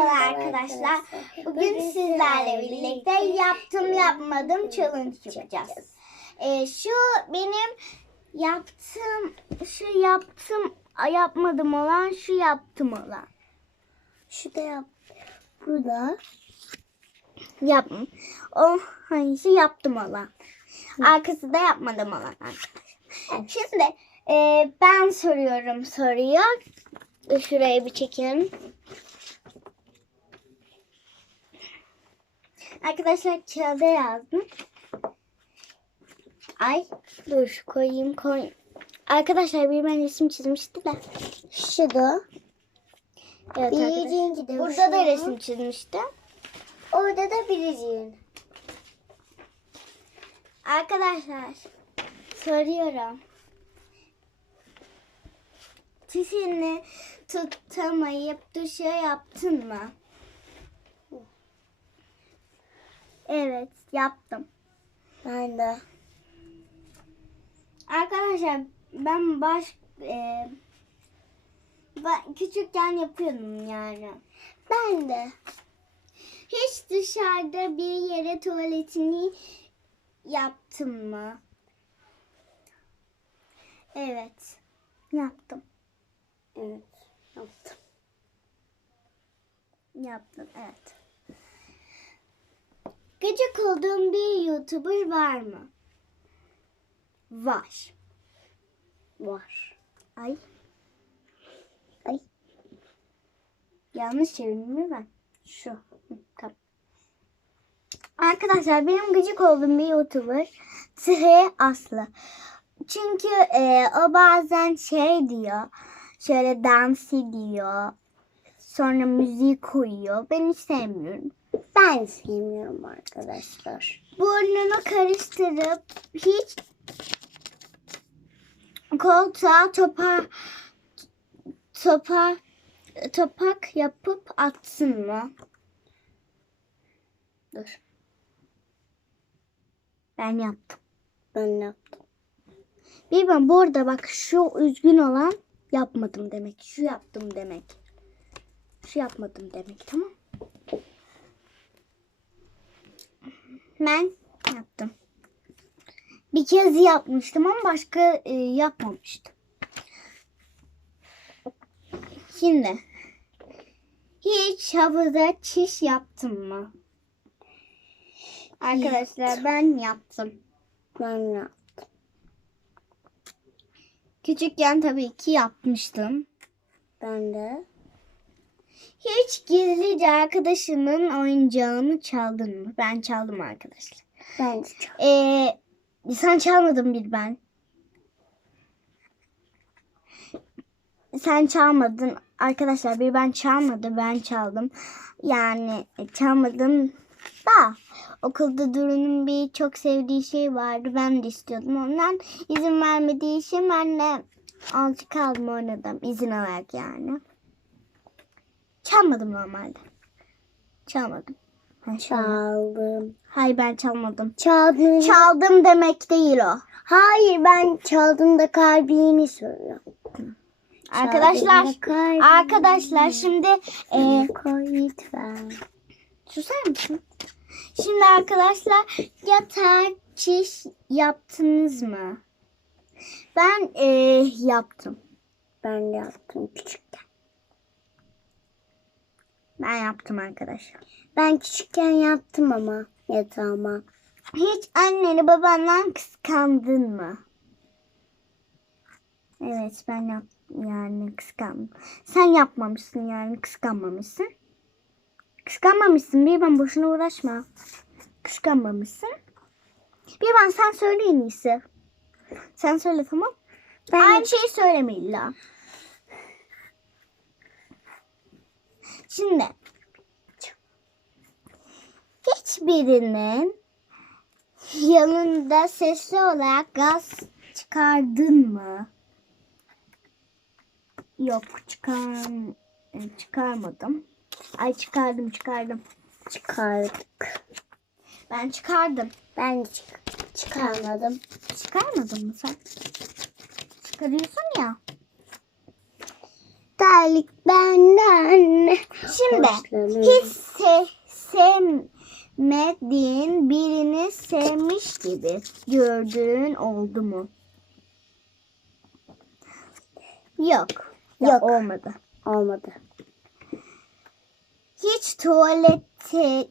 Merhabalar arkadaşlar. Bugün sizlerle birlikte yaptım yapmadım challenge yapacağız. Ee, şu benim yaptığım, şu yaptım yapmadım olan, şu yaptım olan. Şu da yap. Bu da. Yap. O hangisi yaptım olan. Arkası da yapmadım olan. Şimdi e, ben soruyorum soruyu. Şuraya bir çekelim. Arkadaşlar kağıda yazdım. Ay dur koyayım koyayım. Arkadaşlar bir ben resim çizmişti de. Şu da. Evet de Burada da resim çizmişti. Orada da biriciğin. Arkadaşlar soruyorum. Çişini tutamayıp duşa yaptın mı? Evet yaptım. Ben de. Arkadaşlar ben baş e, ben küçükken yapıyordum yani. Ben de. Hiç dışarıda bir yere tuvaletini yaptın mı? Evet. Yaptım. Evet. Yaptım. Yaptım evet. Gıcık olduğum bir YouTuber var mı? Var. Var. Ay. Ay. Yanlış çevirdim mi ben? Şu. Hı, tamam. Arkadaşlar benim gıcık olduğum bir YouTuber Sıhhi Aslı. Çünkü e, o bazen şey diyor. Şöyle dans ediyor. Sonra müziği koyuyor. Ben hiç sevmiyorum. Ben sevmiyorum arkadaşlar. Burnunu karıştırıp hiç koltuğa topa topa topak yapıp atsın mı? Dur. Ben yaptım. Ben yaptım. Bir ben burada bak şu üzgün olan yapmadım demek. Şu yaptım demek. Şu yapmadım demek tamam. Ben yaptım. Bir kez yapmıştım ama başka e, yapmamıştım. Şimdi hiç havada çiş yaptın mı? Arkadaşlar ben yaptım. Ben yaptım. Küçükken tabii ki yapmıştım. Ben de. Hiç gizlice arkadaşının oyuncağını çaldın mı? Ben çaldım arkadaşlar. Ben de çok. Ee, sen çalmadın bir ben. Sen çalmadın. Arkadaşlar bir ben çalmadı. Ben çaldım. Yani e, çalmadım da okulda Duru'nun bir çok sevdiği şey vardı. Ben de istiyordum. Ondan izin vermediği için ben de azıcık kaldım oynadım. İzin alarak yani. Çalmadım normalde. Çalmadım. Ben. Çaldım. Hayır ben çalmadım. Çaldım. Çaldım demek değil o. Hayır ben çaldım da kalbini söylüyorum. Arkadaşlar, kalbini. arkadaşlar şimdi e, Koy lütfen. susar mısın? Şimdi arkadaşlar yatak çiş yaptınız mı? Ben e, yaptım. Ben de yaptım küçükken. Ben yaptım arkadaşlar. Ben küçükken yaptım ama yatağıma. Hiç anneni babandan kıskandın mı? Evet ben yaptım yani kıskandım. Sen yapmamışsın yani kıskanmamışsın. Kıskanmamışsın bir ben boşuna uğraşma. Kıskanmamışsın. Bir ben sen söyle en iyisi. Sen söyle tamam. Ben Aynı şeyi söyleme illa. Şimdi hiçbirinin yanında sesli olarak gaz çıkardın mı? Yok çıkar çıkarmadım. Ay çıkardım çıkardım. çıkardık. Ben çıkardım. Ben çık çıkarmadım. Çıkarmadın mı sen? Çıkarıyorsun ya. Terlik benden. Şimdi. Hiç se sevmediğin birini sevmiş gibi gördüğün oldu mu? Yok. Yok. Olmadı. Olmadı. Hiç tuvalete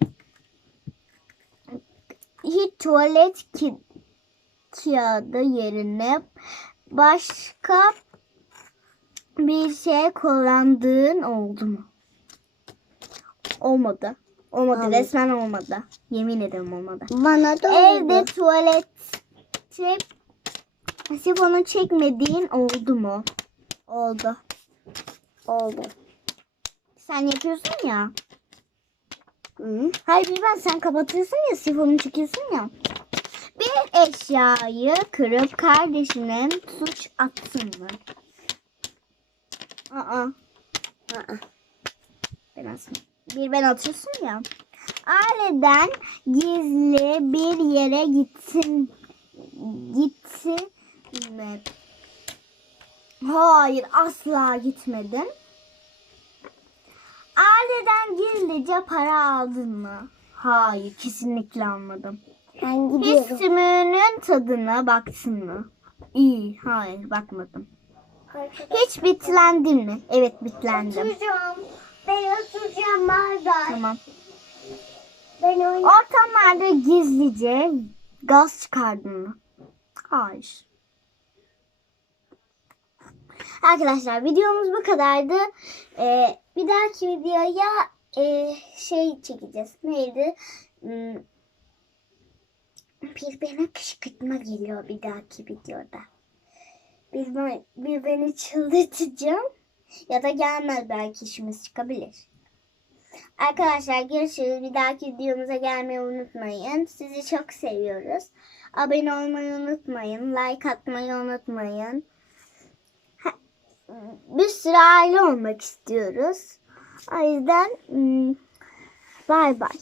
hiç tuvalet ki, kağıdı yerine başka bir şey kullandığın oldu mu? Olmadı. Olmadı. Olmadı. Resmen olmadı. Yemin ederim olmadı. Bana da Evde oldu. tuvalette sifonu çekmediğin oldu mu? Oldu. Oldu. Sen yapıyorsun ya. Hı? Hayır bir ben sen kapatıyorsun ya sifonu çıkıyorsun ya. Bir eşyayı kırıp kardeşine suç atsın mı? Aa. Aa. Biraz. Bir ben atıyorsun ya. Aileden gizli bir yere gitsin. Gitsin mi? Hayır asla gitmedim. Aileden gizlice para aldın mı? Hayır kesinlikle almadım. Ben Hiç gidiyorum. sümüğünün tadına baktın mı? İyi, hayır bakmadım. Hiç bitlendin mi? Evet bitlendim. Oturacağım. Ben oturacağım Marda. Tamam. Ben oynayacağım. Ortamlarda gizlice gaz çıkardın mı? Hayır. Arkadaşlar videomuz bu kadardı. Ee, bir dahaki videoya e, şey çekeceğiz. Neydi? Hmm, bir bana kışkırtma geliyor bir dahaki videoda. Bir, ben, bir beni çıldırtacağım. Ya da gelmez belki işimiz çıkabilir. Arkadaşlar görüşürüz. Bir dahaki videomuza gelmeyi unutmayın. Sizi çok seviyoruz. Abone olmayı unutmayın. Like atmayı unutmayın. Bir sürü aile olmak istiyoruz. O yüzden hmm, bay bay.